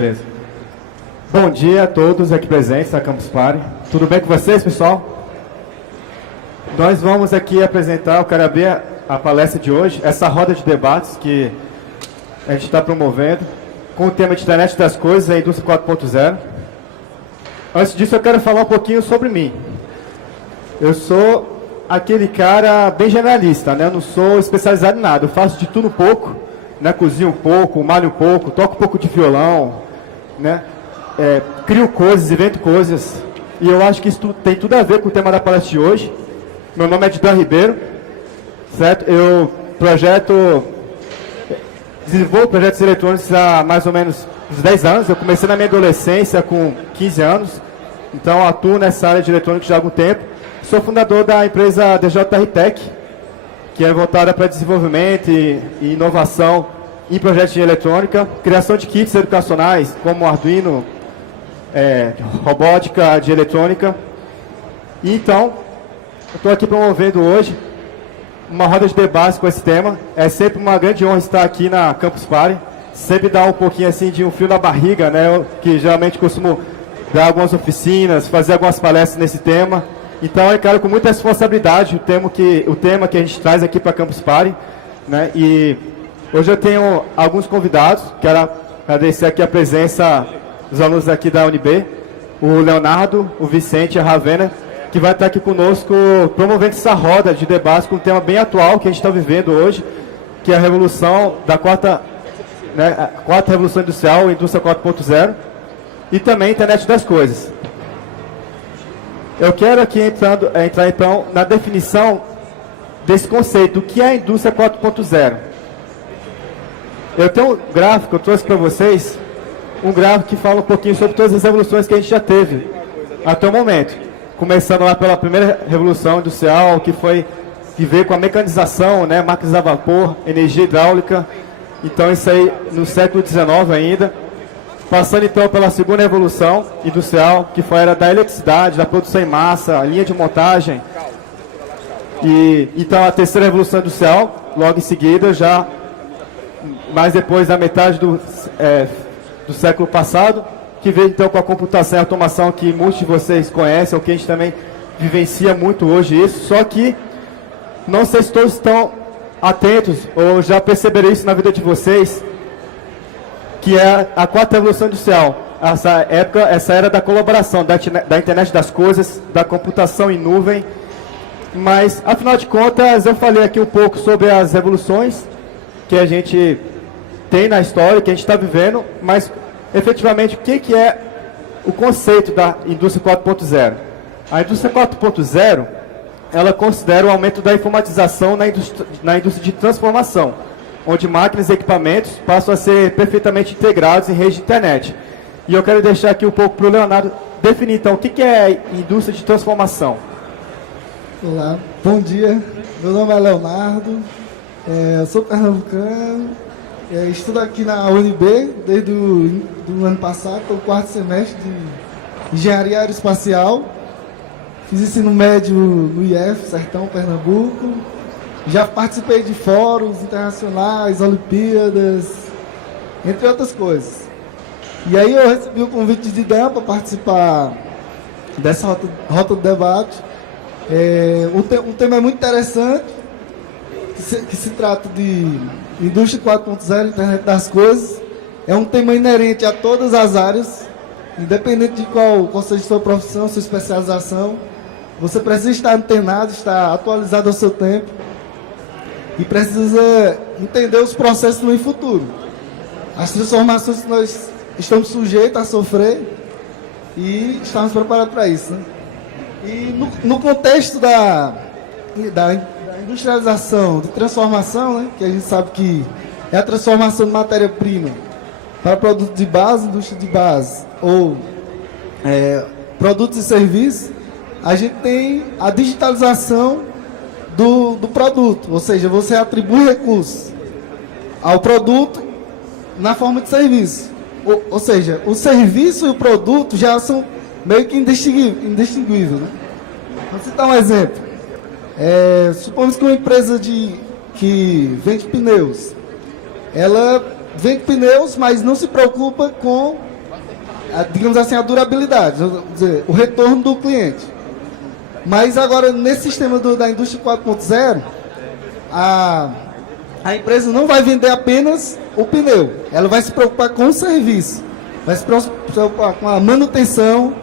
Beleza. Bom dia a todos aqui presentes na Campus Party. Tudo bem com vocês, pessoal? Nós vamos aqui apresentar, eu quero abrir a palestra de hoje, essa roda de debates que a gente está promovendo, com o tema de internet das coisas e a indústria 4.0. Antes disso, eu quero falar um pouquinho sobre mim. Eu sou aquele cara bem generalista, né? Eu não sou especializado em nada, eu faço de tudo um pouco, né? Cozinho um pouco, malho um pouco, toco um pouco de violão, né? Crio coisas, invento coisas, e eu acho que isso tem tudo a ver com o tema da palestra de hoje. Meu nome é Didan Ribeiro, certo? Eu desenvolvo projetos eletrônicos há mais ou menos uns 10 anos. Eu comecei na minha adolescência com 15 anos, então atuo nessa área de eletrônica já há algum tempo. Sou fundador da empresa DJR Tech, que é voltada para desenvolvimento e inovação em projetos de eletrônica, criação de kits educacionais, como Arduino, robótica de eletrônica. E então, eu estou aqui promovendo hoje uma roda de debate com esse tema. É sempre uma grande honra estar aqui na Campus Party. Sempre dá um pouquinho assim de um frio na barriga, né? Eu, que geralmente costumo dar algumas oficinas, fazer algumas palestras nesse tema. Então eu quero com muita responsabilidade o tema que a gente traz aqui para a Campus Party, né? E hoje eu tenho alguns convidados. Quero agradecer aqui a presença dos alunos aqui da UNB, o Leonardo, o Vicente e a Ravena, que vai estar aqui conosco promovendo essa roda de debate com um tema bem atual que a gente está vivendo hoje, que é a revolução da quarta revolução industrial, indústria 4.0, e também a internet das coisas. Eu quero aqui entrar então na definição desse conceito, o que é a indústria 4.0. Eu tenho um gráfico que eu trouxe para vocês, um gráfico que fala um pouquinho sobre todas as revoluções que a gente já teve até o momento. Começando lá pela primeira revolução industrial, que veio com a mecanização, né, máquinas a vapor, energia hidráulica. Então isso aí no século XIX ainda. Passando então pela segunda revolução industrial, que foi a era da eletricidade, da produção em massa, a linha de montagem. E então a terceira revolução industrial, logo em seguida, já mais depois da metade do século passado, que veio então com a computação e a automação, que muitos de vocês conhecem, ou que a gente também vivencia muito hoje isso. Só que não sei se todos estão atentos ou já perceberam isso na vida de vocês, que é a quarta revolução industrial. Essa era da colaboração, da internet das coisas, da computação em nuvem. Mas, afinal de contas, eu falei aqui um pouco sobre as revoluções que a gente tem na história, que a gente está vivendo, mas, efetivamente, o que é o conceito da indústria 4.0? A indústria 4.0, ela considera o aumento da informatização na indústria de transformação, onde máquinas e equipamentos passam a ser perfeitamente integrados em rede de internet. E eu quero deixar aqui um pouco para o Leonardo definir, então, o que é a indústria de transformação. Olá, bom dia. Meu nome é Leonardo, eu sou pernambucano, estudo aqui na UNB desde o ano passado, estou no quarto semestre de Engenharia Aeroespacial. Fiz ensino médio no IF, Sertão, Pernambuco. Já participei de fóruns internacionais, Olimpíadas, entre outras coisas. E aí eu recebi o convite de Didan para participar dessa rota de debate. Um tema muito interessante, que se trata de indústria 4.0, internet das coisas. É um tema inerente a todas as áreas, independente de qual seja sua profissão, sua especialização. Você precisa estar antenado, estar atualizado ao seu tempo. E precisa entender os processos no futuro. As transformações que nós estamos sujeitos a sofrer e estamos preparados para isso, né? E no contexto da industrialização, de transformação, né, que a gente sabe que é a transformação de matéria-prima para produto de base, indústria de base, ou produtos e serviços, a gente tem a digitalização do produto, ou seja, você atribui recursos ao produto na forma de serviço. Ou seja, o serviço e o produto já são meio que indistinguíveis, né? Vou citar um exemplo. Supomos que uma empresa que vende pneus, ela vende pneus, mas não se preocupa com, digamos assim, a durabilidade, vamos dizer, o retorno do cliente. Mas agora, nesse sistema da indústria 4.0, a empresa não vai vender apenas o pneu, ela vai se preocupar com o serviço, vai se preocupar com a manutenção,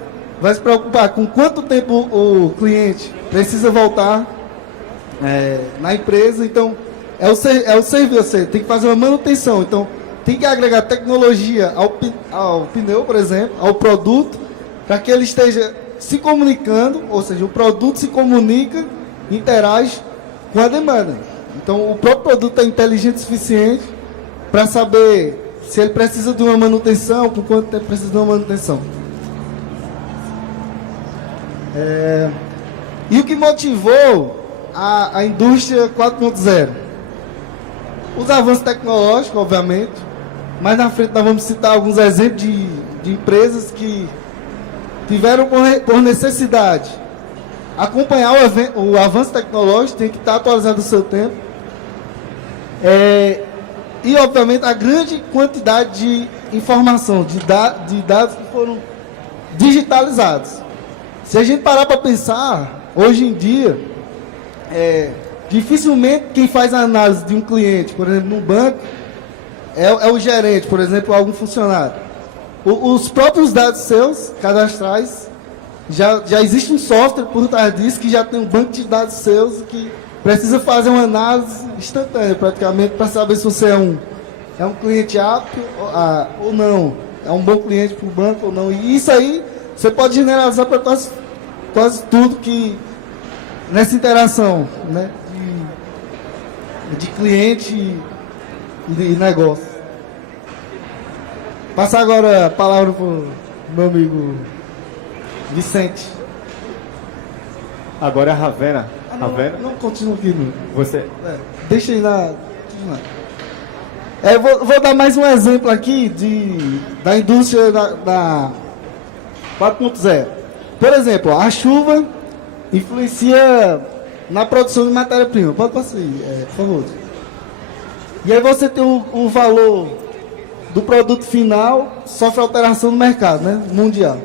vai se preocupar com quanto tempo o cliente precisa voltar na empresa. Então, é o serviço, você tem que fazer uma manutenção, então tem que agregar tecnologia ao pneu, por exemplo, ao produto, para que ele esteja se comunicando, ou seja, o produto se comunica, interage com a demanda. Então, o próprio produto é inteligente o suficiente para saber se ele precisa de uma manutenção, por quanto tempo precisa de uma manutenção. E o que motivou a indústria 4.0? Os avanços tecnológicos, obviamente, mas na frente nós vamos citar alguns exemplos de empresas que tiveram por necessidade acompanhar o avanço tecnológico, tem que estar atualizado no seu tempo. E, obviamente, a grande quantidade de informação, de dados que foram digitalizados. Se a gente parar para pensar, hoje em dia, dificilmente quem faz a análise de um cliente, por exemplo, no banco, é o gerente, por exemplo, algum funcionário. Os próprios dados seus, cadastrais, já existe um software por trás disso que já tem um banco de dados seus que precisa fazer uma análise instantânea, praticamente, para saber se você é um cliente apto ou não, é um bom cliente para o banco ou não. E isso aí você pode generalizar para quase tudo que nessa interação, né, de cliente e negócio. Passar agora a palavra para o meu amigo Vicente. Agora é a Ravena. Ravena? Não, continua aqui. Não. Você? Deixa aí lá. Vou dar mais um exemplo aqui da indústria da 4.0. Por exemplo, a chuva influencia na produção de matéria-prima. Pode passar aí, por favor. E aí você tem o valor do produto final, sofre alteração no mercado, né, mundial.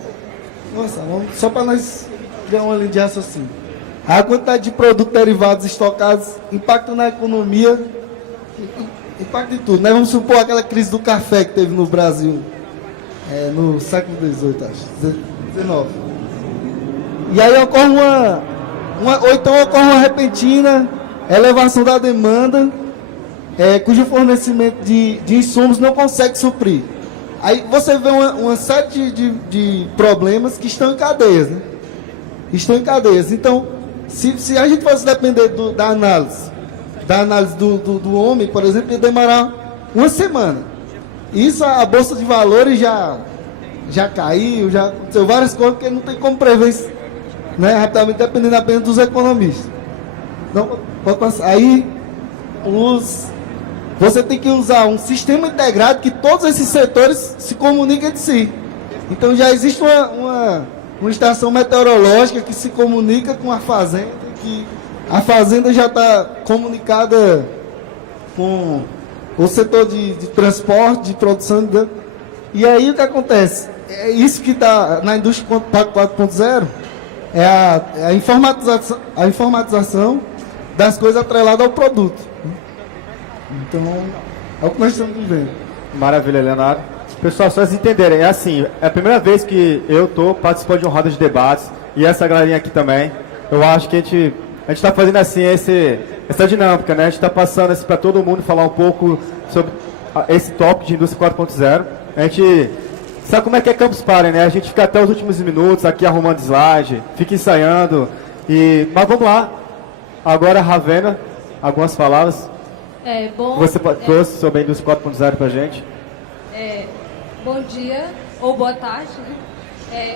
Nossa, só para nós criar uma linha de raciocínio. A quantidade de produtos derivados estocados impacta na economia, impacta em tudo, né? Vamos supor aquela crise do café que teve no Brasil no século XVIII, acho, XIX. E aí ocorre ou então ocorre uma repentina elevação da demanda, cujo fornecimento de insumos não consegue suprir. Aí você vê uma série de problemas que estão em cadeias, né? Estão em cadeias. Então, se a gente fosse depender da análise do homem, por exemplo, ia demorar uma semana. Isso, a Bolsa de Valores já caiu, já aconteceu várias coisas, porque não tem como prever isso, né, rapidamente, dependendo apenas dos economistas. Não, pode passar. Aí, você tem que usar um sistema integrado que todos esses setores se comuniquem entre si. Então já existe uma estação meteorológica que se comunica com a fazenda, que a fazenda já está comunicada com o setor de transporte, de produção. E aí o que acontece? É isso que está na indústria 4.0, é a informatização das coisas atreladas ao produto. Então, é o que nós estamos vivendo. Maravilha, Leonardo. Pessoal, só vocês entenderem, é assim, é a primeira vez que eu estou participando de uma roda de debates, e essa galerinha aqui também. Eu acho que a gente está fazendo assim essa dinâmica, né? A gente está passando assim, para todo mundo falar um pouco sobre esse tópico de indústria 4.0. A gente sabe como é que é Campus Party, né? A gente fica até os últimos minutos aqui arrumando slide, fica ensaiando. Mas vamos lá. Agora, Ravena, algumas palavras. Você trouxe sobre a indústria 4.0 para a gente. Bom dia, ou boa tarde.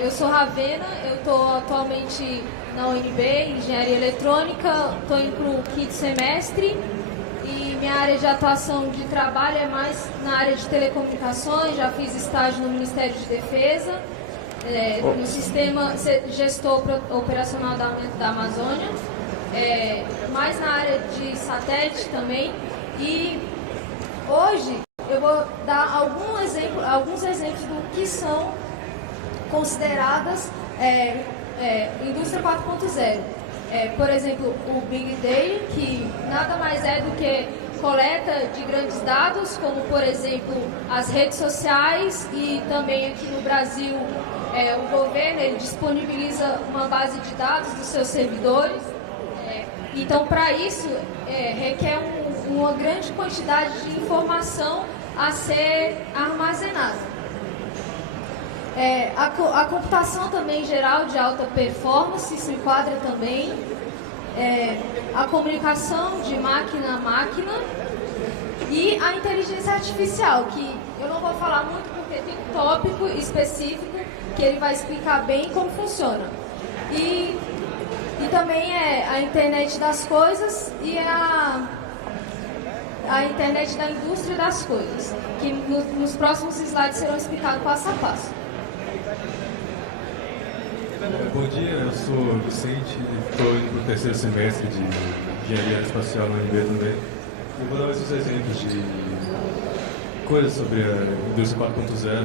Eu sou Ravena, eu estou atualmente na UNB, Engenharia Eletrônica, estou indo para o quinto semestre e minha área de atuação de trabalho é mais na área de telecomunicações, já fiz estágio no Ministério de Defesa, no sistema gestor operacional da Amazônia, mais na área de satélite também. E hoje eu vou dar alguns exemplos do que são consideradas indústria 4.0. Por exemplo, o Big Data, que nada mais é do que coleta de grandes dados, como, por exemplo, as redes sociais, e também aqui no Brasil o governo ele disponibiliza uma base de dados dos seus servidores. Então, para isso, requer uma grande quantidade de informação a ser armazenada. A computação também geral de alta performance se enquadra também. A comunicação de máquina a máquina e a inteligência artificial, que eu não vou falar muito porque tem um tópico específico que ele vai explicar bem como funciona. E também a internet das coisas e a internet da indústria das coisas, que nos próximos slides serão explicados passo a passo. Bom dia, eu sou Vicente, estou indo para o terceiro semestre de Engenharia Espacial na UNB também. Eu vou dar esses exemplos de coisas sobre a indústria 4.0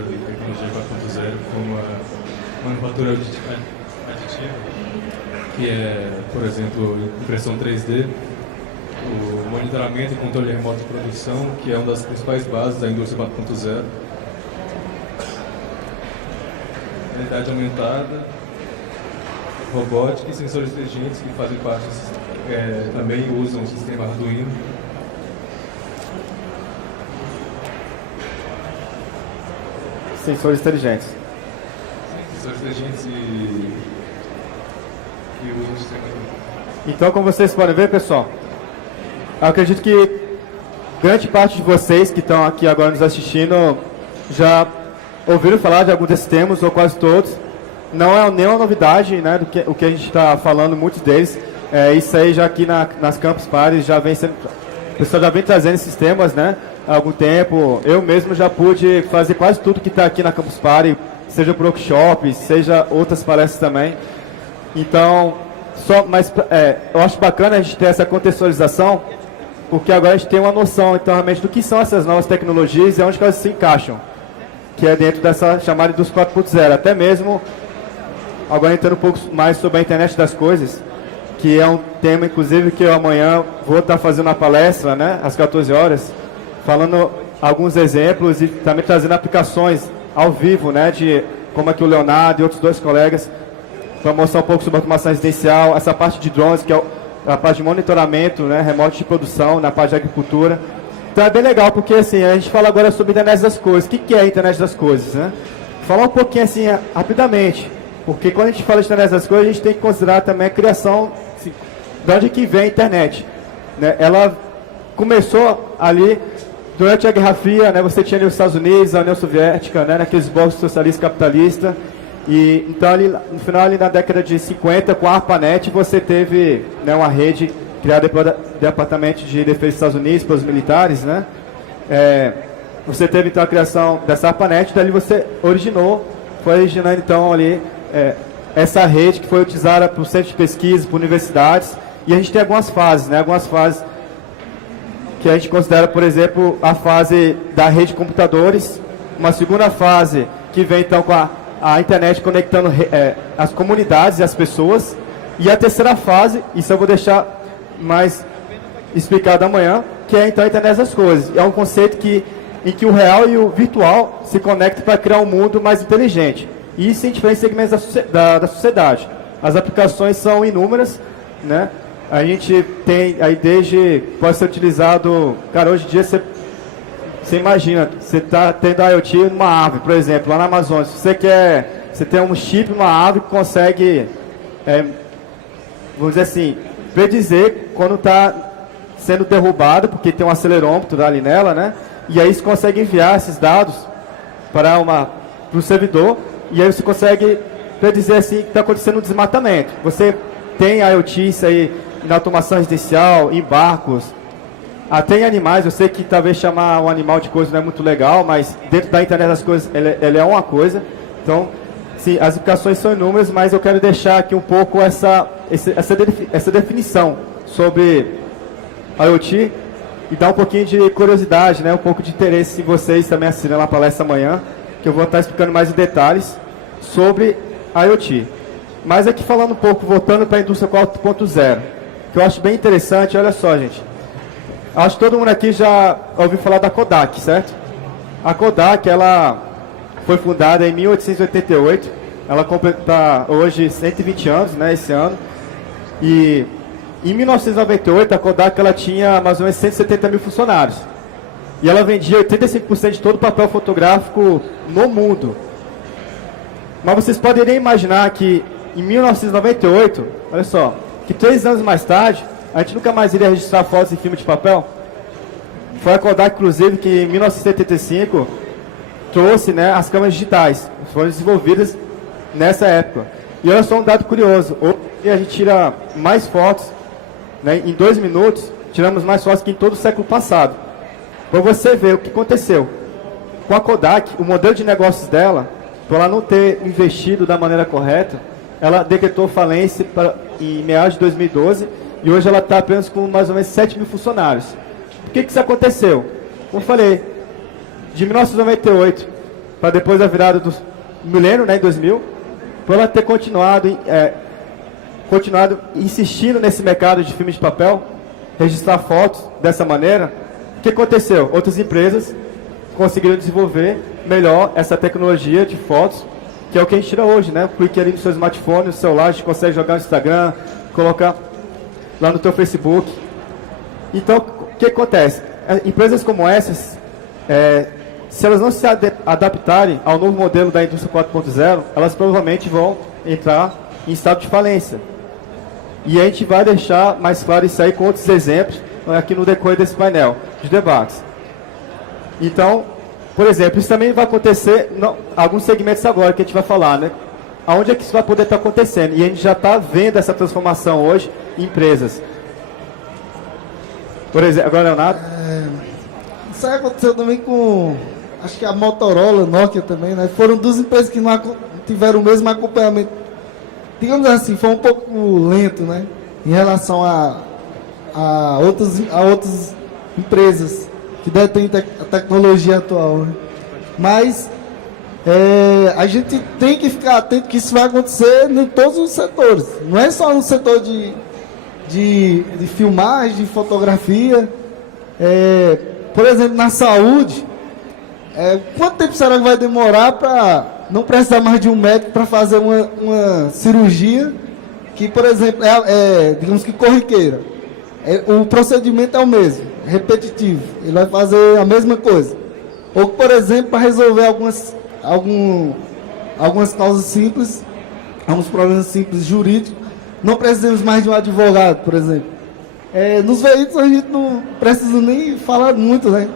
e tecnologia 4.0, como a manufatura aditiva, que é, por exemplo, impressão 3D, o monitoramento e controle remoto de produção, que é uma das principais bases da indústria 4.0, realidade aumentada, robótica e sensores inteligentes que fazem parte, também usam o sistema Arduino. Sensores inteligentes. Sensores inteligentes e usam o sistema Arduino. Então, como vocês podem ver, pessoal, eu acredito que grande parte de vocês que estão aqui agora nos assistindo já ouviram falar de alguns desses termos, ou quase todos. Não é nenhuma novidade, né, o que a gente está falando, muitos deles. Isso aí já aqui nas Campus Parties já vem sendo... O pessoal já vem trazendo esses temas, né, há algum tempo. Eu mesmo já pude fazer quase tudo que está aqui na Campus Party, seja por workshop, seja outras palestras também. Então, eu acho bacana a gente ter essa contextualização, porque agora a gente tem uma noção, então, realmente, do que são essas novas tecnologias e onde elas se encaixam, que é dentro dessa chamada indústria 4.0. Até mesmo, agora entrando um pouco mais sobre a internet das coisas, que é um tema, inclusive, que eu amanhã vou estar fazendo uma palestra, né, às 14 horas, falando alguns exemplos e também trazendo aplicações ao vivo, né, de como é que o Leonardo e outros dois colegas vão mostrar um pouco sobre automação residencial, essa parte de drones, que é a parte de monitoramento, né, remoto de produção, na parte de agricultura. Então é bem legal, porque assim, a gente fala agora sobre a internet das coisas. O que é a internet das coisas, né? Falar um pouquinho assim, rapidamente, porque quando a gente fala de internet das coisas, a gente tem que considerar também a criação, assim, de onde que vem a internet, né? Ela começou ali durante a Guerra Fria, né? Você tinha ali os Estados Unidos, a União Soviética, né? Naqueles blocos socialistas capitalistas. E então ali, no final ali na década de 50, com a ARPANET, você teve, né, uma rede criada pelo Departamento de Defesa dos Estados Unidos, pelos militares, né? Você teve então a criação dessa ARPANET, dali você foi originando então ali essa rede que foi utilizada por centros de pesquisa, por universidades, e a gente tem algumas fases, né? Algumas fases que a gente considera, por exemplo, a fase da rede de computadores, uma segunda fase que vem então com a internet conectando as comunidades e as pessoas, e a terceira fase, isso eu vou deixar mais explicado amanhã, que é então a internet das coisas. É um conceito em que o real e o virtual se conectam para criar um mundo mais inteligente. E isso em diferentes segmentos da sociedade. As aplicações são inúmeras, né? A gente tem aí pode ser utilizado, cara, hoje em dia você imagina, você está tendo a IoT numa árvore, por exemplo, lá na Amazônia. Se você tem um chip numa árvore que consegue, vamos dizer assim, predizer quando está sendo derrubado, porque tem um acelerômetro ali nela, né? E aí você consegue enviar esses dados para o servidor, e aí você consegue predizer assim que está acontecendo um desmatamento. Você tem IoT isso aí na automação residencial, em barcos, até em animais. Eu sei que talvez chamar um animal de coisa não é muito legal, mas dentro da internet das coisas ele é uma coisa. Então, sim, as aplicações são inúmeras, mas eu quero deixar aqui um pouco essa definição sobre IoT e dar um pouquinho de curiosidade, né? Um pouco de interesse em vocês também assistirem lá a palestra amanhã, que eu vou estar explicando mais em detalhes sobre IoT. Mas aqui falando um pouco, voltando para a indústria 4.0, que eu acho bem interessante, olha só, gente. Acho que todo mundo aqui já ouviu falar da Kodak, certo? A Kodak, ela foi fundada em 1888, ela completa hoje 120 anos, né, esse ano. E em 1998, a Kodak ela tinha mais ou menos 170 mil funcionários. E ela vendia 85% de todo o papel fotográfico no mundo. Mas vocês poderiam imaginar que em 1998, olha só, que 3 anos mais tarde, a gente nunca mais iria registrar fotos em filme de papel? Foi a Kodak, inclusive, que em 1975 trouxe, né, as câmeras digitais. Foram desenvolvidas nessa época. E olha só um dado curioso. Hoje a gente tira mais fotos, né, em 2 minutos, tiramos mais fotos que em todo o século passado. Para você ver o que aconteceu. Com a Kodak, o modelo de negócios dela, por ela não ter investido da maneira correta, ela decretou falência em meados de 2012 e hoje ela está apenas com mais ou menos 7 mil funcionários. Por que isso aconteceu? Como eu falei, de 1998 para depois da virada do milênio, né, em 2000, por ela ter continuado insistindo nesse mercado de filme de papel, registrar fotos dessa maneira, o que aconteceu? Outras empresas conseguiram desenvolver melhor essa tecnologia de fotos, que é o que a gente tira hoje, né? Clique ali no seu smartphone, no celular, a gente consegue jogar no Instagram, colocar lá no teu Facebook. Então, o que acontece? Empresas como essas, se elas não se adaptarem ao novo modelo da indústria 4.0, elas provavelmente vão entrar em estado de falência. E a gente vai deixar mais claro isso aí com outros exemplos aqui no decorrer desse painel de debates. Então, por exemplo, isso também vai acontecer em alguns segmentos agora que a gente vai falar, né? Aonde é que isso vai poder estar acontecendo? E a gente já está vendo essa transformação hoje em empresas. Por exemplo, agora, Leonardo? Isso aí aconteceu também com, acho que a Motorola, Nokia também, né? Foram 2 empresas que não tiveram o mesmo acompanhamento. Digamos assim, foi um pouco lento, né? Em relação a outras empresas que detêm a tecnologia atual, né? Mas a gente tem que ficar atento que isso vai acontecer em todos os setores. Não é só no setor de filmagem, de fotografia. Por exemplo, na saúde, quanto tempo será que vai demorar para não precisar mais de um médico para fazer uma cirurgia que, por exemplo, digamos que corriqueira? O procedimento é o mesmo, repetitivo. Ele vai fazer a mesma coisa. Ou, por exemplo, para resolver algumas causas simples, alguns problemas simples jurídicos, não precisamos mais de um advogado, por exemplo. Nos veículos a gente não precisa nem falar muito, né?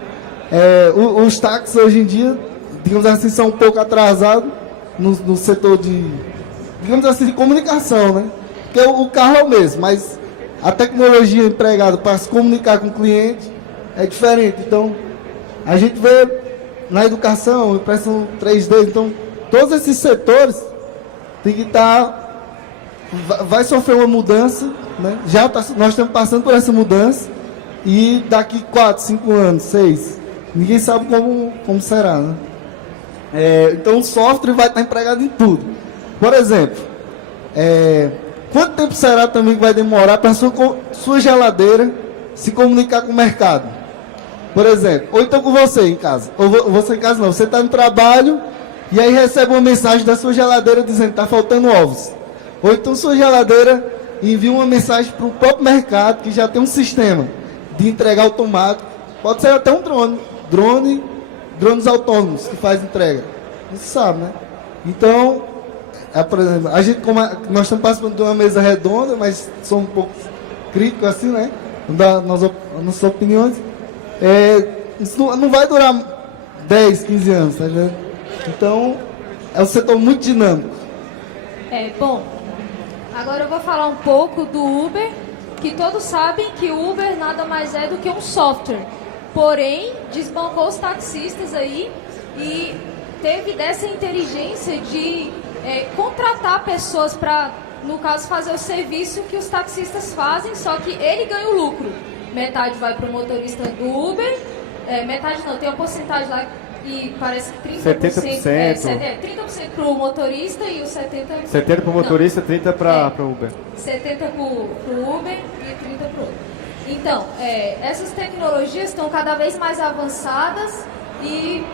Os táxis hoje em dia, digamos assim, são um pouco atrasados no setor digamos assim, de comunicação, né? Porque o carro é o mesmo, mas a tecnologia empregada para se comunicar com o cliente é diferente. Então, a gente vê na educação, impressão 3D, então, todos esses setores tem que vai sofrer uma mudança, né? Nós estamos passando por essa mudança e daqui 4, 5 anos, 6, ninguém sabe como será, né? Então o software vai estar empregado em tudo. Por exemplo, quanto tempo será também que vai demorar para sua geladeira se comunicar com o mercado? Por exemplo, ou então com você em casa, ou você em casa não, você está no trabalho e aí recebe uma mensagem da sua geladeira dizendo que está faltando ovos. Ou então sua geladeira envia uma mensagem para o próprio mercado que já tem um sistema de entrega automático. Pode ser até um drones autônomos que faz entrega. Não se sabe, né? Então, por exemplo, nós estamos participando de uma mesa redonda, mas somos um pouco críticos assim, né? Nossas opiniões. Isso não vai durar 10, 15 anos, tá vendo? Então, é um setor muito dinâmico. Bom, agora eu vou falar um pouco do Uber, que todos sabem que o Uber nada mais é do que um software. Porém, desbancou os taxistas aí e teve dessa inteligência de contratar pessoas para, no caso, fazer o serviço que os taxistas fazem, só que ele ganha o lucro. metade vai para o motorista do Uber, metade não, tem uma porcentagem lá e parece que 30%, 30% para o motorista e os 70%... 70% para o motorista, 30% para o Uber. 70% para o Uber e 30% para o Uber. Então, essas tecnologias estão cada vez mais avançadas e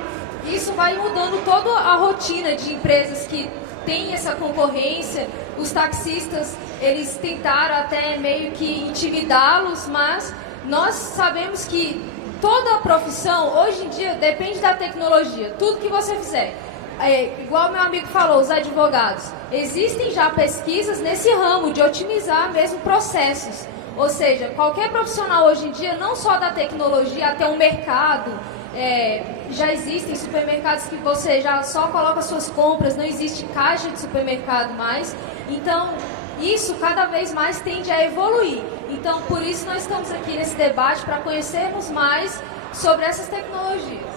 isso vai mudando toda a rotina de empresas que têm essa concorrência. Os taxistas, eles tentaram até meio que intimidá-los, mas nós sabemos que toda a profissão, hoje em dia, depende da tecnologia. Tudo que você fizer. Igual meu amigo falou, os advogados. Existem já pesquisas nesse ramo de otimizar mesmo processos. Ou seja, qualquer profissional hoje em dia, não só da tecnologia, até um mercado, já existem supermercados que você já só coloca suas compras, não existe caixa de supermercado mais. Então, isso cada vez mais tende a evoluir. Então, por isso nós estamos aqui nesse debate, para conhecermos mais sobre essas tecnologias.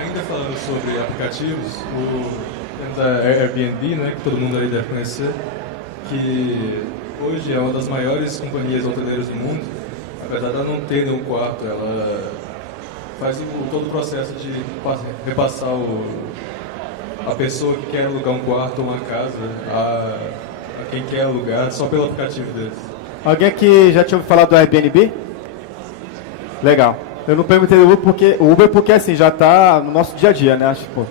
Ainda falando sobre aplicativos, o da Airbnb, né, que todo mundo aí deve conhecer, que hoje é uma das maiores companhias hoteleiras do mundo. Apesar de ela não ter nenhum quarto, ela faz todo o processo de repassar a pessoa que quer alugar um quarto ou uma casa a quem quer alugar só pelo aplicativo deles. Alguém aqui já tinha ouvido falar do Airbnb? Legal. Eu não perguntei do Uber porque assim, já está no nosso dia a dia, né? Acho que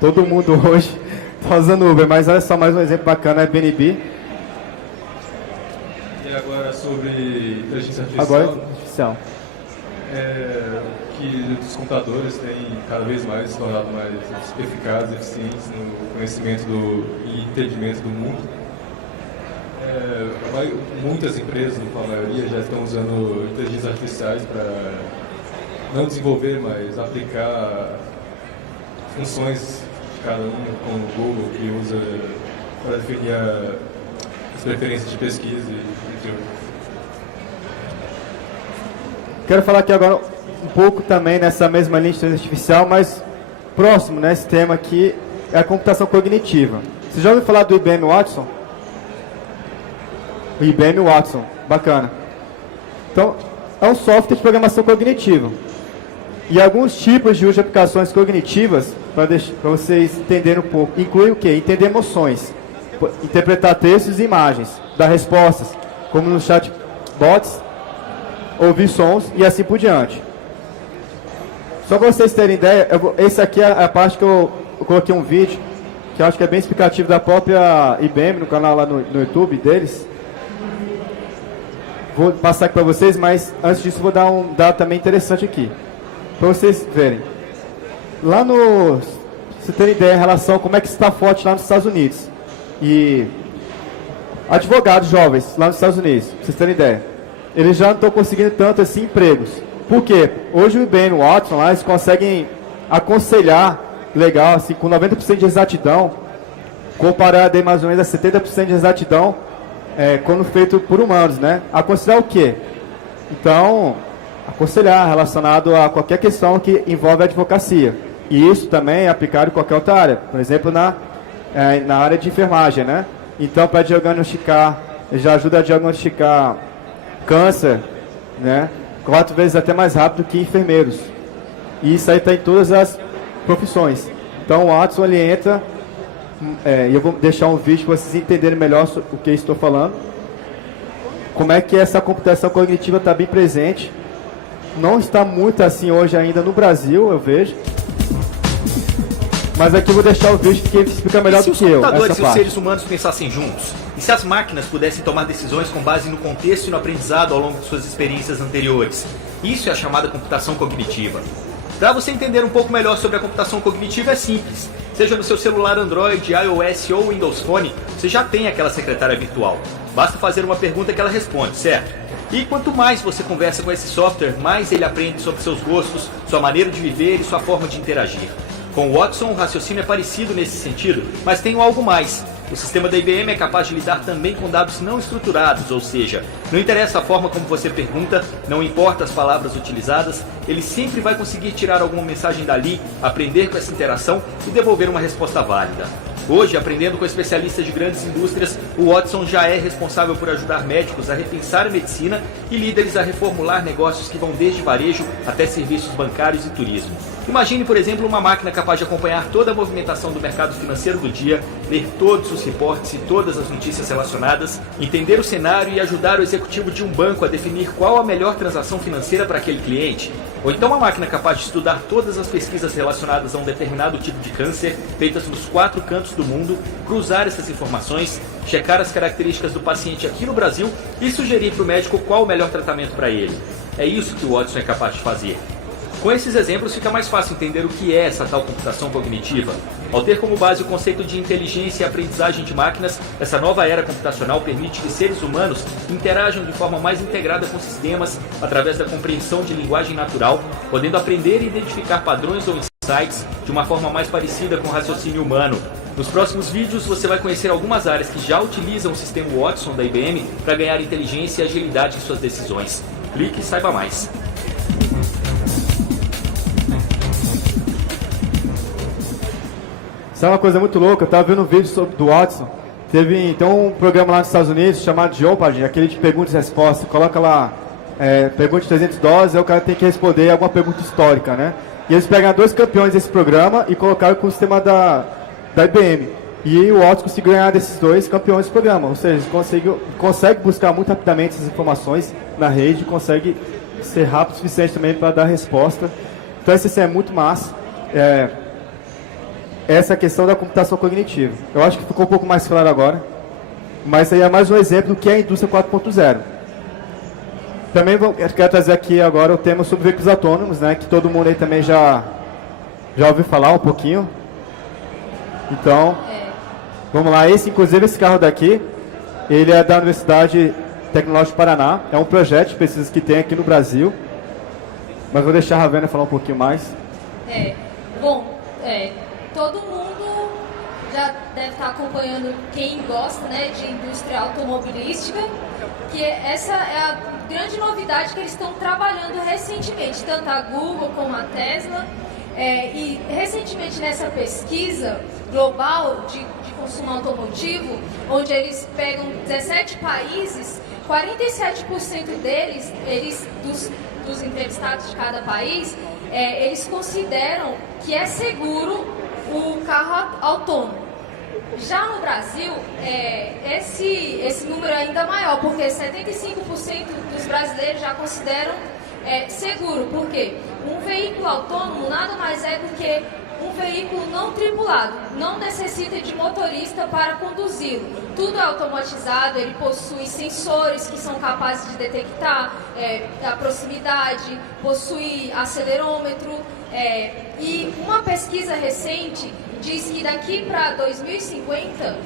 todo mundo hoje está usando Uber, mas olha só mais um exemplo bacana, Airbnb. E agora sobre inteligência artificial. Agora artificial. Que os computadores têm cada vez mais se tornado mais eficazes, eficientes no conhecimento e entendimento do mundo. Muitas empresas, a maioria, já estão usando inteligências artificiais para não desenvolver, mas aplicar funções de cada um, como o Google, que usa para definir as preferências de pesquisa e outros. Quero falar aqui agora um pouco também nessa mesma linha de inteligência artificial, mas próximo, né, esse tema aqui é a computação cognitiva. Você já ouviu falar do IBM Watson? O IBM Watson, bacana. Então, é um software de programação cognitiva. E alguns tipos de uso de aplicações cognitivas, para vocês entenderem um pouco, inclui o quê? Entender emoções, interpretar textos e imagens, dar respostas, como no chatbots, ouvir sons e assim por diante. Só para vocês terem ideia, esse aqui é a parte que eu coloquei um vídeo, que eu acho que é bem explicativo da própria IBM, no canal lá no YouTube deles. Vou passar aqui para vocês, mas antes disso vou dar um dado também interessante aqui, para vocês verem. Lá no... Você ter ideia em relação a como é que está forte lá nos Estados Unidos. E advogados jovens lá nos Estados Unidos, para vocês terem ideia. Eles já não estão conseguindo tanto assim empregos. Por quê? Hoje o IBM Watson lá, eles conseguem aconselhar legal, assim, com 90% de exatidão, comparado aí mais ou menos a 70% de exatidão quando feito por humanos, né? Aconselhar o quê? Então, aconselhar relacionado a qualquer questão que envolve a advocacia. E isso também é aplicado em qualquer outra área. Por exemplo, na área de enfermagem, né? Então, para diagnosticar, já ajuda a diagnosticar câncer, né? 4 vezes até mais rápido que enfermeiros. E isso aí está em todas as profissões. Então, o Watson, ele entra... eu vou deixar um vídeo para vocês entenderem melhor o que eu estou falando. Como é que essa computação cognitiva está bem presente. Não está muito assim hoje ainda no Brasil, eu vejo. Mas aqui eu vou deixar o vídeo que explica melhor do que eu. Se os computadores e os seres humanos pensassem juntos, e se as máquinas pudessem tomar decisões com base no contexto e no aprendizado ao longo de suas experiências anteriores, isso é a chamada computação cognitiva. Para você entender um pouco melhor sobre a computação cognitiva é simples. Seja no seu celular Android, iOS ou Windows Phone, você já tem aquela secretária virtual. Basta fazer uma pergunta que ela responde, certo? E quanto mais você conversa com esse software, mais ele aprende sobre seus gostos, sua maneira de viver e sua forma de interagir. Com o Watson, o raciocínio é parecido nesse sentido, mas tem algo mais. O sistema da IBM é capaz de lidar também com dados não estruturados, ou seja, não interessa a forma como você pergunta, não importa as palavras utilizadas, ele sempre vai conseguir tirar alguma mensagem dali, aprender com essa interação e devolver uma resposta válida. Hoje, aprendendo com especialistas de grandes indústrias, o Watson já é responsável por ajudar médicos a repensar a medicina e líderes a reformular negócios que vão desde varejo até serviços bancários e turismo. Imagine, por exemplo, uma máquina capaz de acompanhar toda a movimentação do mercado financeiro do dia, ler todos os reportes e todas as notícias relacionadas, entender o cenário e ajudar o executivo de um banco a definir qual a melhor transação financeira para aquele cliente. Ou então uma máquina capaz de estudar todas as pesquisas relacionadas a um determinado tipo de câncer, feitas nos 4 cantos do mundo, cruzar essas informações, checar as características do paciente aqui no Brasil e sugerir para o médico qual o melhor tratamento para ele. É isso que o Watson é capaz de fazer. Com esses exemplos fica mais fácil entender o que é essa tal computação cognitiva. Ao ter como base o conceito de inteligência e aprendizagem de máquinas, essa nova era computacional permite que seres humanos interajam de forma mais integrada com sistemas através da compreensão de linguagem natural, podendo aprender e identificar padrões ou insights de uma forma mais parecida com o raciocínio humano. Nos próximos vídeos você vai conhecer algumas áreas que já utilizam o sistema Watson da IBM para ganhar inteligência e agilidade em suas decisões. Clique e saiba mais. Sabe uma coisa muito louca? Eu estava vendo um vídeo do Watson. Tem um programa lá nos Estados Unidos chamado Jeopardy, aquele de perguntas e respostas. Coloca lá, pergunta de 300 dólares, aí o cara tem que responder alguma pergunta histórica, né? E eles pegaram 2 campeões desse programa e colocaram com o sistema da IBM. E o Watson conseguiu ganhar desses 2 campeões do programa. Ou seja, consegue buscar muito rapidamente essas informações na rede, consegue ser rápido o suficiente também para dar resposta. Então, esse é muito massa. Essa questão da computação cognitiva. Eu acho que ficou um pouco mais claro agora, mas aí é mais um exemplo do que é a indústria 4.0. Também quero trazer aqui agora o tema sobre veículos autônomos, né, que todo mundo aí também já ouviu falar um pouquinho. Então, vamos lá. Inclusive esse carro daqui, ele é da Universidade Tecnológica do Paraná, é um projeto de pesquisa que tem aqui no Brasil, mas vou deixar a Ravena falar um pouquinho mais. Todo mundo já deve estar acompanhando, quem gosta, né, de indústria automobilística, que essa é a grande novidade que eles estão trabalhando recentemente, tanto a Google como a Tesla. E recentemente nessa pesquisa global de consumo automotivo, onde eles pegam 17 países, 47% deles, dos entrevistados de cada país, eles consideram que é seguro o carro autônomo. Já no Brasil, esse número é ainda maior, porque 75% dos brasileiros já consideram seguro. Por quê? Um veículo autônomo nada mais é do que um veículo não tripulado, não necessita de motorista para conduzi-lo. Tudo é automatizado, ele possui sensores que são capazes de detectar a proximidade, possui acelerômetro. E uma pesquisa recente diz que daqui para 2050,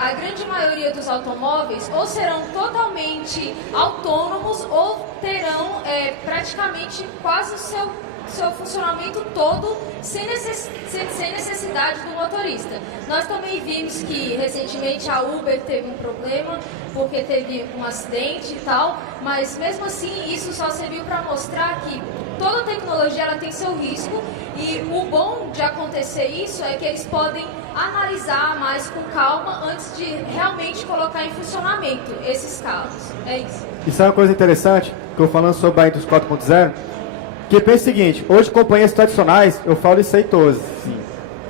a grande maioria dos automóveis ou serão totalmente autônomos ou terão praticamente quase o seu funcionamento todo sem necessidade do motorista. Nós também vimos que recentemente a Uber teve um problema porque teve um acidente e tal, mas mesmo assim isso só serviu para mostrar que toda tecnologia ela tem seu risco, e o bom de acontecer isso é que eles podem analisar mais com calma antes de realmente colocar em funcionamento esses carros. É isso. Isso é uma coisa interessante, que eu falando sobre a indústria 4.0, que pensa o seguinte: hoje companhias tradicionais, eu falo isso aí todas, sim,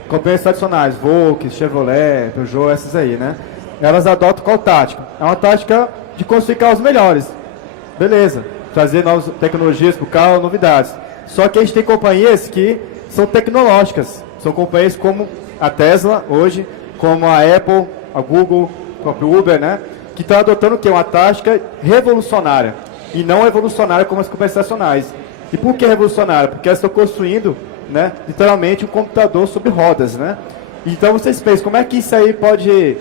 companhias tradicionais, Volkswagen, Chevrolet, Peugeot, essas aí, né? Elas adotam qual tática? É uma tática de construir carros melhores. Beleza, trazer novas tecnologias para o carro, novidades. Só que a gente tem companhias que são tecnológicas. São companhias como a Tesla, hoje, como a Apple, a Google, o próprio Uber, né? Que estão adotando o quê? Uma tática revolucionária. E não evolucionária como as companhias tradicionais. E por que revolucionária? Porque elas estão construindo, né, literalmente um computador sobre rodas, né? Então vocês pensam, como é que isso aí pode...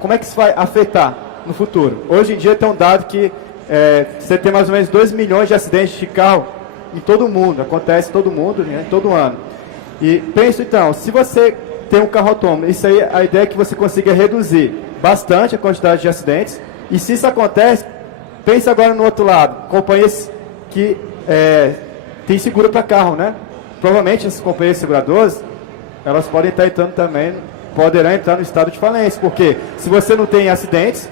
Como é que isso vai afetar no futuro? Hoje em dia tem um dado que você tem mais ou menos 2 milhões de acidentes de carro em todo o mundo. Acontece em todo mundo, né, todo ano. E pensa então, se você tem um carro autônomo, isso aí, a ideia é que você consiga reduzir bastante a quantidade de acidentes. E se isso acontece, pensa agora no outro lado, companhias que tem seguro para carro, né? Provavelmente essas companhias seguradoras elas podem estar entrando também, poderão entrar no estado de falência, porque se você não tem acidentes,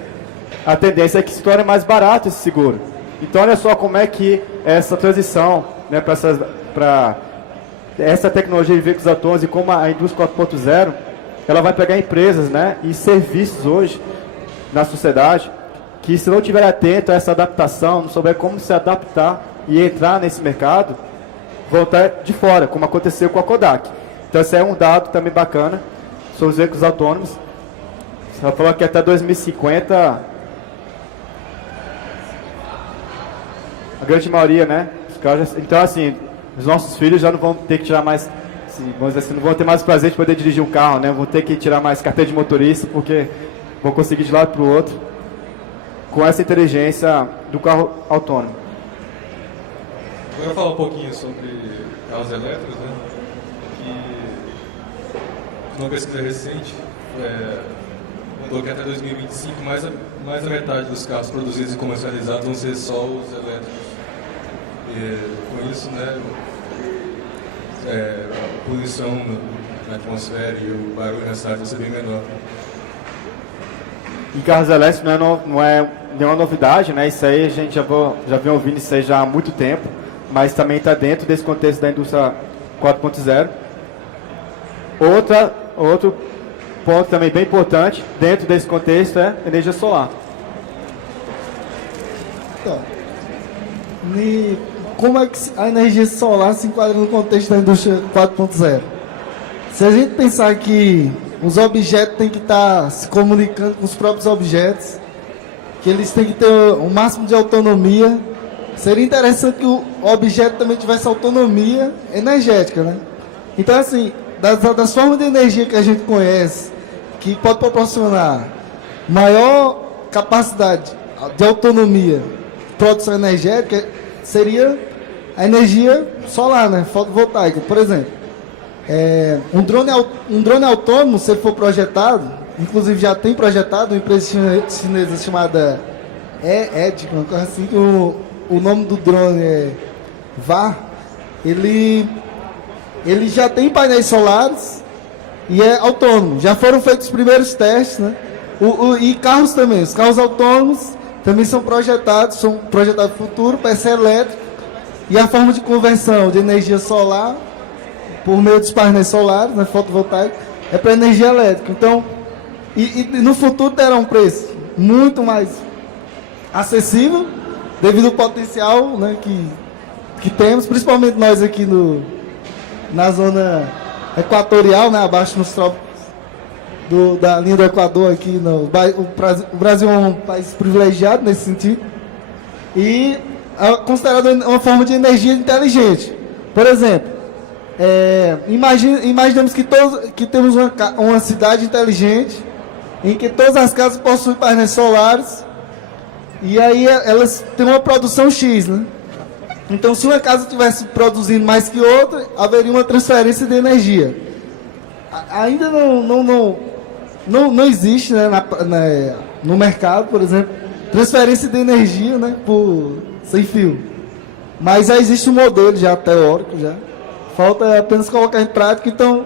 a tendência é que se torne mais barato esse seguro. Então olha só como é que essa transição, né, para essa tecnologia de veículos autônomos e como a indústria 4.0, ela vai pegar empresas, né, e serviços hoje na sociedade que, se não estiver atento a essa adaptação, não souber como se adaptar e entrar nesse mercado, vão estar de fora, como aconteceu com a Kodak. Então esse é um dado também bacana sobre os veículos autônomos. Ela falou que até 2050 a grande maioria, né? Então assim, os nossos filhos já não vão ter que tirar mais, vamos dizer assim, não vão ter mais o prazer de poder dirigir um carro, né? Vão ter que tirar mais carteira de motorista, porque vão conseguir de um lado para o outro com essa inteligência do carro autônomo. Agora falar um pouquinho sobre carros elétricos, né? Que uma pesquisa recente falou que até 2025 mais da metade dos carros produzidos e comercializados vão ser só os elétricos. E com isso, né, a poluição na atmosfera e o barulho na cidade vai ser bem menor. E carros elétricos não é nenhuma novidade, né? Isso aí a gente já vem ouvindo isso aí já há muito tempo, mas também está dentro desse contexto da indústria 4.0. Outro ponto também bem importante dentro desse contexto é energia solar. Então, como é que a energia solar se enquadra no contexto da indústria 4.0? Se a gente pensar que os objetos têm que estar se comunicando com os próprios objetos, que eles têm que ter o máximo de autonomia, seria interessante que o objeto também tivesse autonomia energética, né? Então, assim, das formas de energia que a gente conhece, que pode proporcionar maior capacidade de autonomia de produção energética, seria a energia solar, né? Fotovoltaica, por exemplo. Um drone autônomo, se ele for projetado, inclusive já tem projetado, uma empresa chinesa chamada ED, uma coisa assim, que o nome do drone é VAR, ele já tem painéis solares e é autônomo. Já foram feitos os primeiros testes, né? E carros também, os carros autônomos também são projetados no futuro para ser elétrico, e a forma de conversão de energia solar por meio dos painéis solares, né, fotovoltaicos, é para energia elétrica. Então, e no futuro terá um preço muito mais acessível, devido ao potencial, né, que temos, principalmente nós aqui na zona equatorial, né, abaixo nos trópicos da linha do Equador aqui. O Brasil é um país privilegiado nesse sentido, e é considerado uma forma de energia inteligente. Por exemplo, imaginemos que temos uma cidade inteligente em que todas as casas possuem painéis solares, e aí elas têm uma produção X, né? Então, se uma casa estivesse produzindo mais que outra, haveria uma transferência de energia. Ainda não existe, né, no mercado, por exemplo, transferência de energia, né, sem fio. Mas já existe um modelo já teórico já. Falta apenas colocar em prática. Então,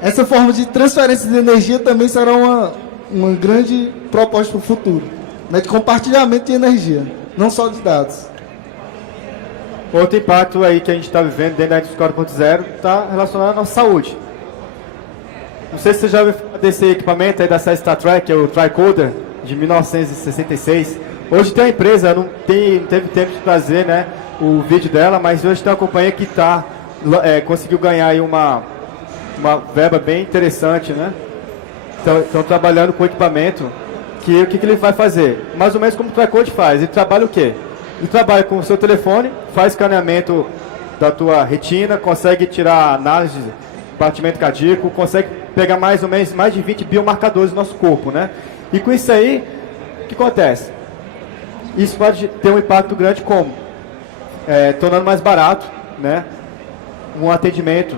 essa forma de transferência de energia também será uma grande proposta para o futuro, né, de compartilhamento de energia, não só de dados. Outro impacto aí que a gente está vivendo dentro da indústria 4.0 está relacionado à nossa saúde. Não sei se você já ouviu falar desse equipamento aí da série Star Trek, que é o Tricorder, de 1966. Hoje tem uma empresa, não teve tempo de trazer, né, o vídeo dela, mas hoje tem uma companhia que conseguiu ganhar aí uma verba bem interessante, né? Estão trabalhando com equipamento que o que ele vai fazer? Mais ou menos como o Tricorder faz. Ele trabalha o quê? Ele trabalha com o seu telefone, faz escaneamento da tua retina, consegue tirar análise de batimento cardíaco, consegue pegar mais ou menos mais de 20 biomarcadores do nosso corpo, né? E com isso aí, o que acontece? Isso pode ter um impacto grande como? Tornando mais barato, né, um atendimento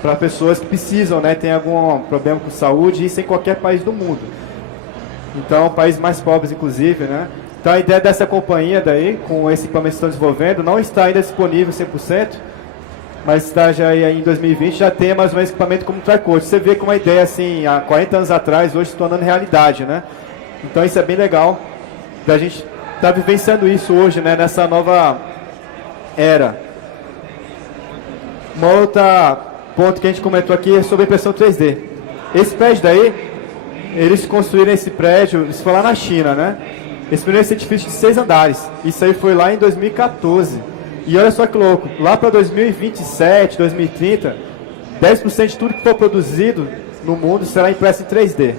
para pessoas que precisam, né, tem algum problema com saúde, isso em qualquer país do mundo. Então, países mais pobres, inclusive, né? Então, a ideia dessa companhia daí, com esse equipamento que estão desenvolvendo, não está ainda disponível 100%, mas está já aí em 2020, já tem mais ou menos equipamento como Tricoat. Você vê como uma ideia assim, há 40 anos atrás, hoje se tornando realidade, né? Então isso é bem legal, da gente estar vivenciando isso hoje, né, nessa nova era. Uma outra ponto que a gente comentou aqui é sobre impressão 3D. Esse prédio daí, eles construíram esse prédio, isso foi lá na China, né? Esse primeiro edifício de 6 andares. Isso aí foi lá em 2014. E olha só que louco, lá para 2027, 2030, 10% de tudo que for produzido no mundo será impresso em 3D.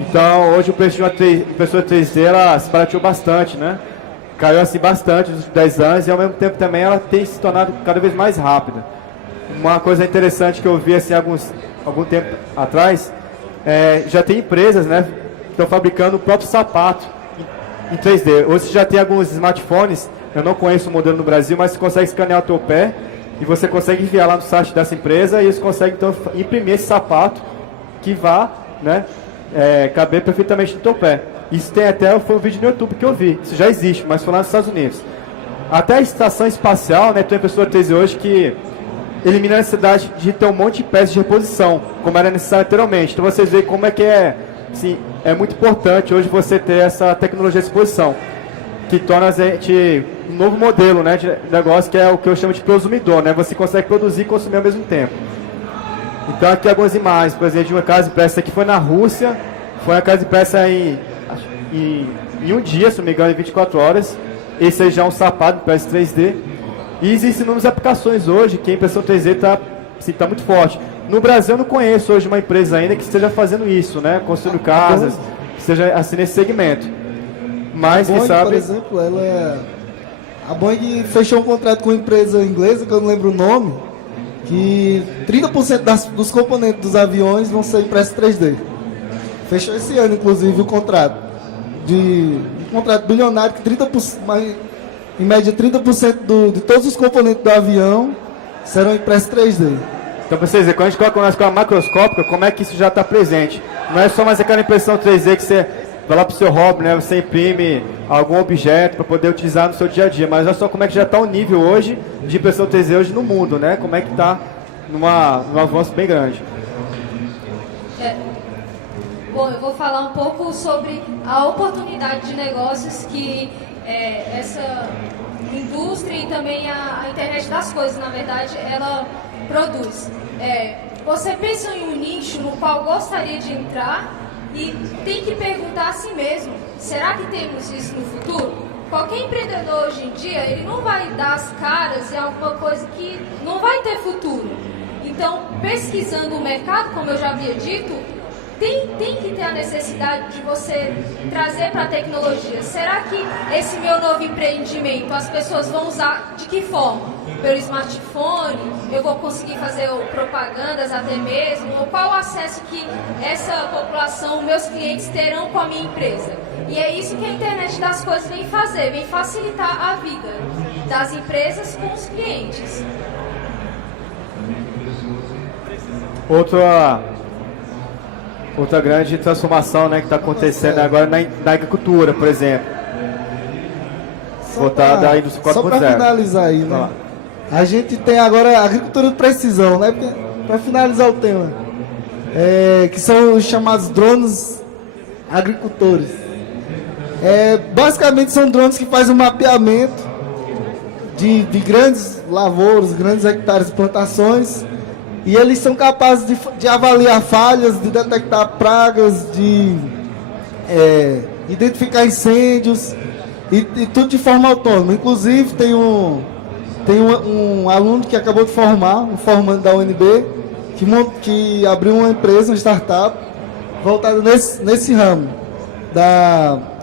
Então, hoje o preço de uma impressora 3D, ela se barateou bastante, né? Caiu assim bastante nos 10 anos e ao mesmo tempo também ela tem se tornado cada vez mais rápida. Uma coisa interessante que eu vi assim algum tempo atrás, já tem empresas, né, que estão fabricando o próprio sapato em 3D. Hoje você já tem alguns smartphones, eu não conheço o modelo no Brasil, mas você consegue escanear o teu pé e você consegue enviar lá no site dessa empresa e eles conseguem então imprimir esse sapato que vá, né, caber perfeitamente no teu pé. Isso tem até, foi um vídeo no YouTube que eu vi, isso já existe, mas foi lá nos Estados Unidos. Até a estação espacial, né, tem impressora 3D hoje que elimina a necessidade de ter um monte de peças de reposição, como era necessário anteriormente. Então vocês veem como é que assim, é muito importante hoje você ter essa tecnologia de exposição, que torna a gente um novo modelo, né, de negócio, que é o que eu chamo de prosumidor, né? Você consegue produzir e consumir ao mesmo tempo. Então aqui algumas imagens, por exemplo, de uma casa impressa. Essa aqui foi na Rússia, foi uma casa impressa em um dia, se não me engano, em 24 horas. Esse aí já é um sapato impresso 3D. E existem inúmeras aplicações hoje que a impressão 3D está muito forte. No Brasil eu não conheço hoje uma empresa ainda que esteja fazendo isso, né? Construindo casas, que esteja assim nesse segmento. Mas, Boeing, quem sabe... por exemplo, a Boeing fechou um contrato com uma empresa inglesa, que eu não lembro o nome, que 30% dos componentes dos aviões vão ser impressos 3D. Fechou esse ano, inclusive, o contrato. Um contrato bilionário que 30%, em média 30% de todos os componentes do avião serão impressos 3D. Então, para vocês verem, quando a gente coloca uma escala macroscópica, como é que isso já está presente? Não é só mais aquela impressão 3D que você vai lá para o seu hobby, né? Você imprime algum objeto para poder utilizar no seu dia a dia, mas olha só como é que já está o nível hoje de impressão 3D hoje no mundo, né? Como é que está num avanço bem grande. Bom, eu vou falar um pouco sobre a oportunidade de negócios que essa indústria e também a internet das coisas, na verdade, ela produz. Você pensa em um nicho no qual gostaria de entrar e tem que perguntar a si mesmo, será que temos isso no futuro? Qualquer empreendedor hoje em dia, ele não vai dar as caras em alguma coisa que não vai ter futuro. Então, pesquisando o mercado, como eu já havia dito, tem que ter a necessidade de você trazer para a tecnologia. Será que esse meu novo empreendimento as pessoas vão usar de que forma? Pelo smartphone? Eu vou conseguir fazer propagandas até mesmo? Ou qual o acesso que essa população, meus clientes, terão com a minha empresa? E é isso que a internet das coisas vem fazer, vem facilitar a vida das empresas com os clientes. Outra grande transformação, né, que está acontecendo agora na agricultura, por exemplo. Voltada à indústria 4.0. Só para finalizar aí, né? A gente tem agora a agricultura de precisão, né? Para finalizar o tema, que são os chamados drones agricultores. Basicamente são drones que fazem um mapeamento de grandes lavouras, grandes hectares de plantações. E eles são capazes de avaliar falhas, de detectar pragas, de identificar incêndios e tudo de forma autônoma. Inclusive tem um aluno que acabou de formar, um formando da UNB, que abriu uma empresa, uma startup, voltada nesse ramo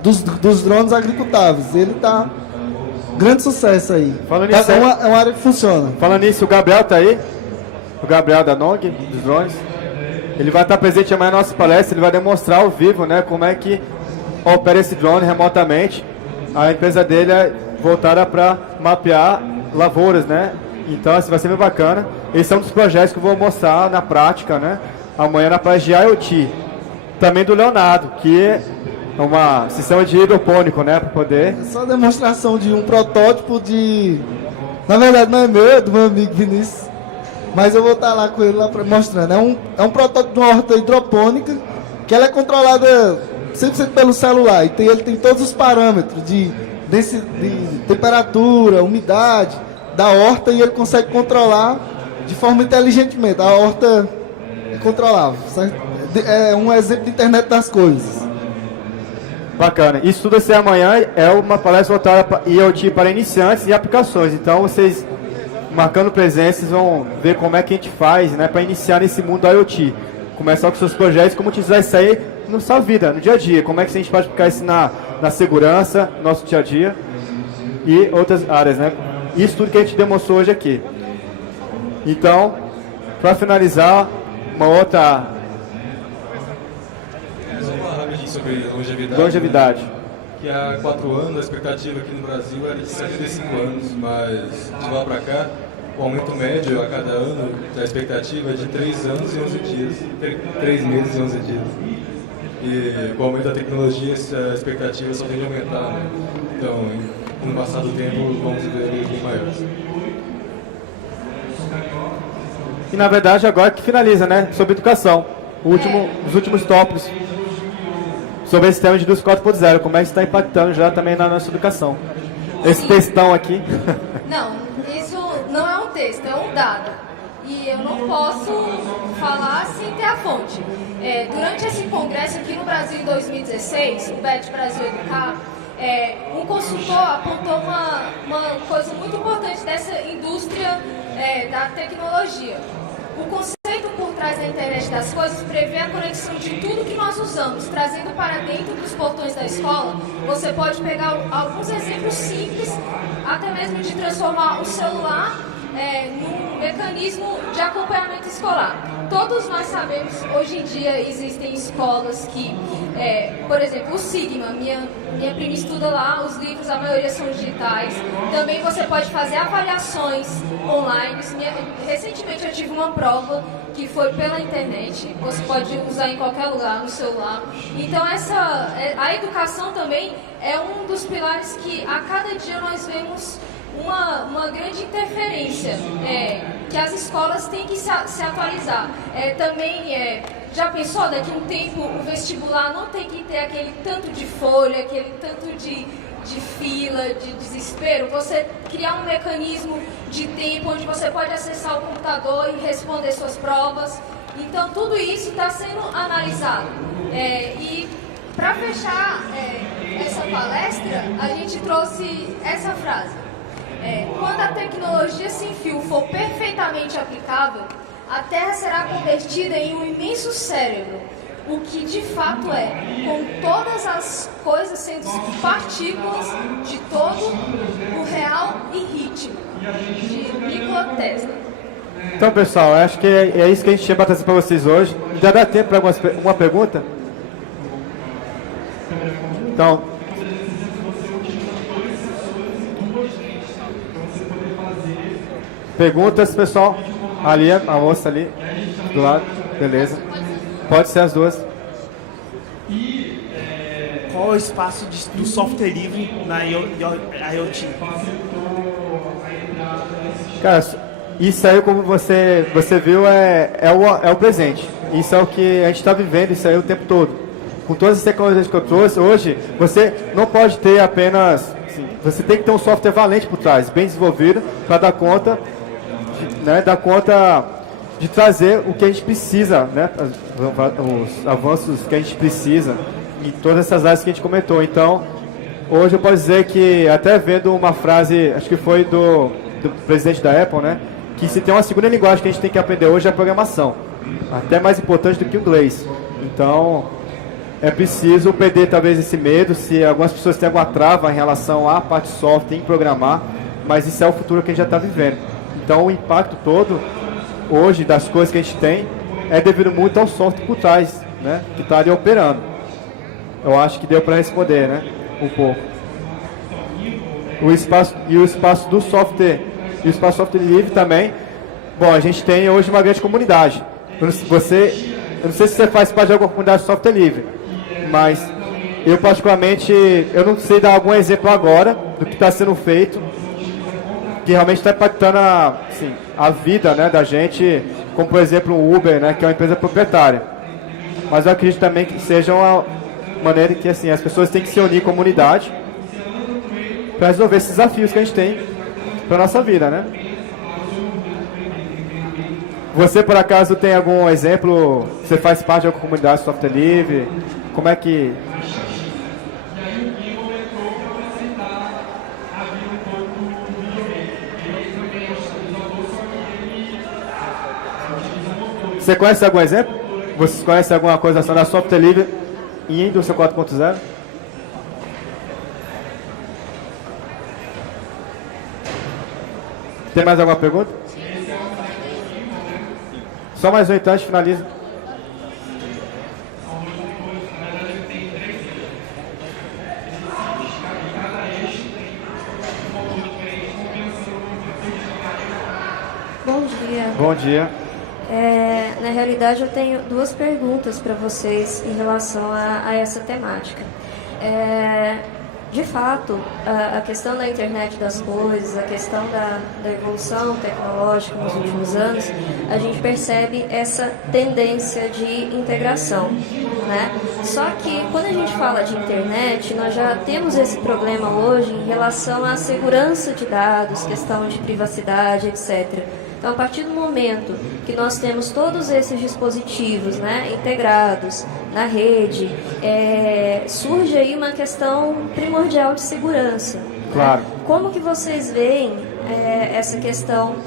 dos drones agricultáveis. Ele está grande sucesso aí. É uma área que funciona. Falando nisso, o Gabriel está aí. O Gabriel da NOG, dos drones. Ele vai estar presente amanhã na nossa palestra, ele vai demonstrar ao vivo, né, como é que opera esse drone remotamente. A empresa dele é voltada para mapear lavouras, né? Então, isso vai ser bem bacana. Esse é um dos projetos que eu vou mostrar na prática, né, amanhã na palestra de IoT. Também do Leonardo, que é um sistema de hidropônico, né, para poder... É só demonstração de um protótipo de... Na verdade, não é meu, é do meu amigo Vinícius. mas eu vou estar lá com ele lá mostrando. É um protótipo de uma horta hidropônica, que ela é controlada 100% pelo celular. E ele tem todos os parâmetros de temperatura, umidade da horta, e ele consegue controlar de forma inteligentemente. A horta é controlável, certo? É um exemplo de internet das coisas. Bacana. Isso tudo assim amanhã é uma palestra voltada para IoT para iniciantes e aplicações. Então vocês, marcando presença, vocês vão ver como é que a gente faz, né, para iniciar nesse mundo do IoT. Começar com seus projetos, como utilizar isso aí na sua vida, no dia a dia. Como é que a gente pode aplicar isso na segurança, no nosso dia a dia e outras áreas, né? Isso tudo que a gente demonstrou hoje aqui. Então, para finalizar, uma outra... Só falar rapidinho sobre longevidade. Longevidade. Que há 4 anos a expectativa aqui no Brasil era de 75 anos, mas de lá para cá, o aumento médio a cada ano da expectativa é de 3 anos e 11 dias. 3 meses e 11 dias. E com o aumento da tecnologia, essa expectativa só tende a aumentar, né? Então, com o passar do tempo, vamos ver bem maiores. E na verdade agora que finaliza, né? Sobre educação. Os últimos tópicos sobre esse tema de indústria 4.0, como é que está impactando já também na nossa educação. Esse textão aqui. Não, isso não é um texto, é um dado. E eu não posso falar sem ter a fonte. Durante esse congresso aqui no Brasil em 2016, o BET Brasil Educar, um consultor apontou uma coisa muito importante dessa indústria da tecnologia. O conceito por trás da internet das coisas prevê a conexão de tudo que nós usamos, trazendo para dentro dos portões da escola. Você pode pegar alguns exemplos simples, até mesmo de transformar o celular num mecanismo de acompanhamento escolar. Todos nós sabemos, hoje em dia existem escolas que, por exemplo, o Sigma, minha prima estuda lá, os livros, a maioria são digitais. Também você pode fazer avaliações online. Recentemente eu tive uma prova que foi pela internet, você pode usar em qualquer lugar, no celular. Então a educação também é um dos pilares que a cada dia nós vemos uma grande interferência, que as escolas têm que se atualizar. Também, já pensou, daqui a um tempo o vestibular não tem que ter aquele tanto de folha, aquele tanto de fila, de desespero? Você criar um mecanismo de tempo onde você pode acessar o computador e responder suas provas. Então tudo isso está sendo analisado. E para fechar essa palestra, a gente trouxe essa frase. Quando a tecnologia sem fio for perfeitamente aplicável, a Terra será convertida em um imenso cérebro, o que de fato é, com todas as coisas sendo partículas de todo o real e ritmo, de Nikola Tesla. Então, pessoal, acho que é isso que a gente tinha para trazer para vocês hoje. Já dá tempo para uma pergunta? Então, perguntas, pessoal? Ali, a moça ali, do lado. Beleza. Pode ser as duas. Qual é o espaço do software livre na IoT? Cara, isso aí, como você viu, é o presente. Isso é o que a gente está vivendo, isso aí o tempo todo. Com todas as tecnologias que eu trouxe, hoje, você não pode ter apenas... Assim, você tem que ter um software valente por trás, bem desenvolvido, para dar conta de trazer o que a gente precisa, né? Os avanços que a gente precisa em todas essas áreas que a gente comentou. Então, hoje eu posso dizer que, até vendo uma frase, acho que foi do presidente da Apple, né? Que se tem uma segunda linguagem que a gente tem que aprender hoje é a programação. Até mais importante do que o inglês. Então, é preciso perder talvez esse medo, se algumas pessoas têm alguma trava em relação à parte de software, em programar, mas isso é o futuro que a gente já está vivendo. Então, o impacto todo, hoje, das coisas que a gente tem, é devido muito ao software por trás, né? Que está ali operando. Eu acho que deu para responder, né? Um pouco. O espaço do software, e o espaço software livre também. Bom, a gente tem hoje uma grande comunidade. Eu não sei se você faz parte de alguma comunidade de software livre, mas eu particularmente, eu não sei dar algum exemplo agora do que está sendo feito, que realmente está impactando a vida, né, da gente, como por exemplo o Uber, né, que é uma empresa proprietária. Mas eu acredito também que seja uma maneira que assim, as pessoas têm que se unir em comunidade para resolver esses desafios que a gente tem para a nossa vida, né? Você, por acaso, tem algum exemplo? Você faz parte de alguma comunidade de software livre? Como é que... Você conhece algum exemplo? Vocês conhecem alguma coisa da software livre e indústria 4.0? Tem mais alguma pergunta? Só mais um então, a gente finaliza. Bom dia. Bom dia. Na realidade, eu tenho duas perguntas para vocês em relação a essa temática. De fato, a questão da internet das coisas, a questão da evolução tecnológica nos últimos anos, a gente percebe essa tendência de integração, né? Só que quando a gente fala de internet, nós já temos esse problema hoje em relação à segurança de dados, questão de privacidade, etc. Então, a partir do momento que nós temos todos esses dispositivos, né, integrados na rede, surge aí uma questão primordial de segurança. Claro. Né? Como que vocês veem essa questão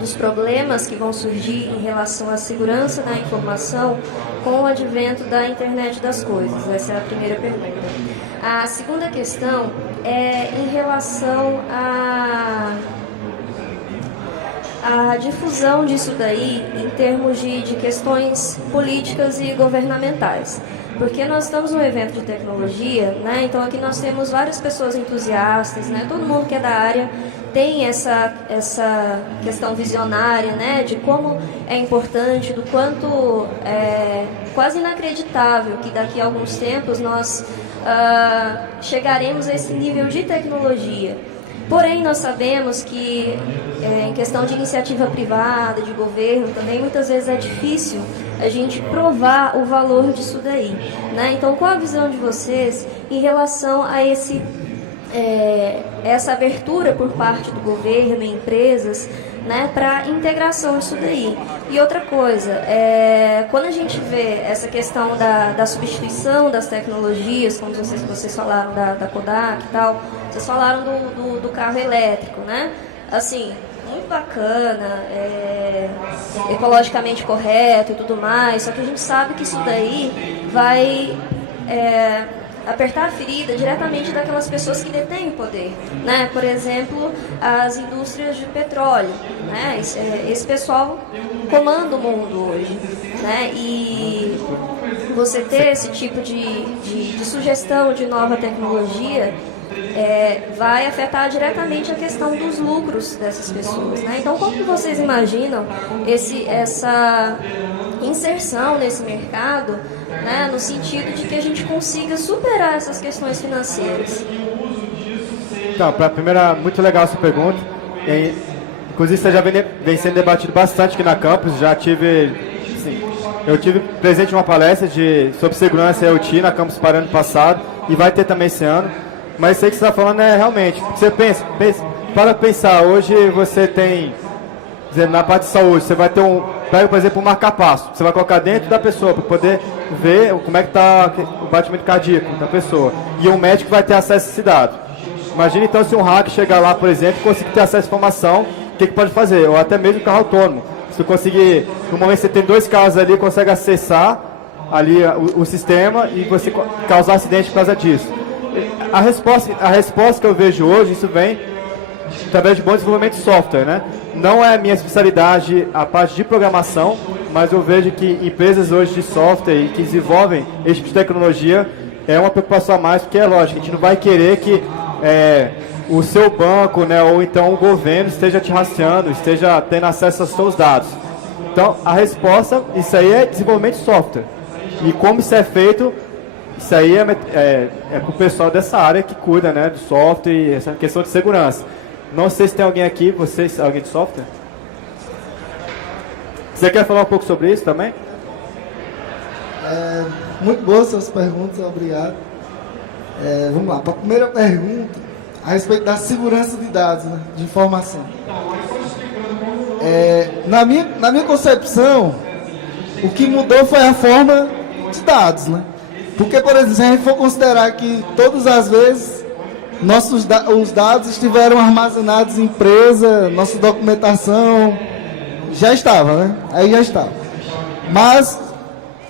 dos problemas que vão surgir em relação à segurança da informação com o advento da internet das coisas? Essa é a primeira pergunta. A segunda questão é em relação a difusão disso daí em termos de questões políticas e governamentais. Porque nós estamos num evento de tecnologia, né? Então aqui nós temos várias pessoas entusiastas, né? Todo mundo que é da área tem essa questão visionária, né? De como é importante, do quanto é quase inacreditável que daqui a alguns tempos nós chegaremos a esse nível de tecnologia. Porém, nós sabemos que, em questão de iniciativa privada, de governo, também muitas vezes é difícil a gente provar o valor disso daí, né? Então, qual a visão de vocês em relação a essa abertura por parte do governo e empresas, né, para integração disso daí? E outra coisa, quando a gente vê essa questão da substituição das tecnologias, como vocês falaram da Kodak e tal, vocês falaram do carro elétrico, né? Assim, muito bacana, ecologicamente correto e tudo mais, só que a gente sabe que isso daí vai apertar a ferida diretamente daquelas pessoas que detêm o poder, né? Por exemplo, as indústrias de petróleo, né? Esse pessoal comanda o mundo hoje, né? E você ter esse tipo de sugestão de nova tecnologia vai afetar diretamente a questão dos lucros dessas pessoas, né? Então, como que vocês imaginam essa inserção nesse mercado, né, no sentido de que a gente consiga superar essas questões financeiras? Então, para a primeira, muito legal essa pergunta. Inclusive, isso já vem sendo debatido bastante aqui na campus. Eu tive presente em uma palestra sobre segurança e IoT na Campus Pará ano passado, e vai ter também esse ano. Mas isso aí que você está falando é realmente, você para pensar, hoje você tem, na parte de saúde, você vai ter pega, por exemplo, um marca-passo, você vai colocar dentro da pessoa para poder ver como é que está o batimento cardíaco da pessoa, e um médico vai ter acesso a esse dado. Imagina então se um hacker chegar lá, por exemplo, e conseguir ter acesso à informação, o que pode fazer? Ou até mesmo um carro autônomo. Se você conseguir, no momento que você tem dois carros ali, consegue acessar ali o sistema e você causar acidente por causa disso. A resposta que eu vejo hoje, isso vem através de bom desenvolvimento de software, né? Não é a minha especialidade a parte de programação, mas eu vejo que empresas hoje de software que desenvolvem esse tipo de tecnologia é uma preocupação a mais, porque é lógico, a gente não vai querer que o seu banco, né, ou então o governo esteja te rastreando, esteja tendo acesso aos seus dados. Então, a resposta, isso aí é desenvolvimento de software. E como isso é feito, isso aí é para o pessoal dessa área que cuida, né, do software e essa questão de segurança. Não sei se tem alguém aqui, alguém de software? Você quer falar um pouco sobre isso também? Muito boas suas perguntas, obrigado. Vamos lá, para a primeira pergunta, a respeito da segurança de dados, né, de informação. Na minha concepção, o que mudou foi a forma de dados, né? Porque, por exemplo, se a gente for considerar que todas as vezes os dados estiveram armazenados em empresa, nossa documentação já estava, né? Aí já estava. Mas,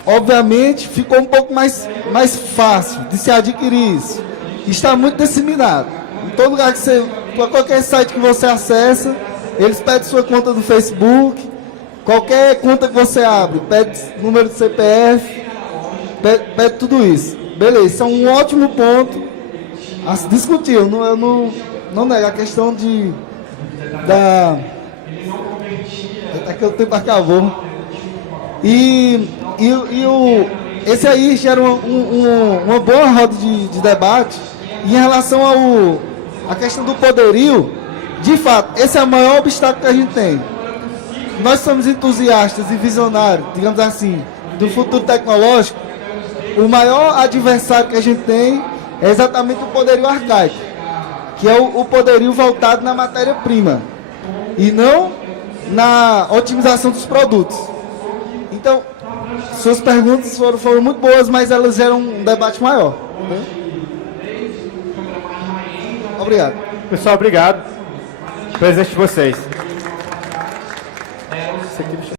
obviamente, ficou um pouco mais fácil de se adquirir isso. Está muito disseminado. Em todo lugar que você, para qualquer site que você acessa, eles pedem sua conta do Facebook, qualquer conta que você abre, pede número de CPF, pede tudo isso. Beleza, isso é um ótimo ponto a se discutir. Eu não nego a questão até que o tempo acabou. Esse aí gera uma boa roda de debate. E em relação à questão do poderio, de fato, esse é o maior obstáculo que a gente tem. Nós somos entusiastas e visionários, digamos assim, do futuro tecnológico. O maior adversário que a gente tem é exatamente o poderio arcaico, que é o poderio voltado na matéria-prima e não na otimização dos produtos. Então, suas perguntas foram muito boas, mas elas geram um debate maior. Obrigado. Pessoal, obrigado. Presente de vocês.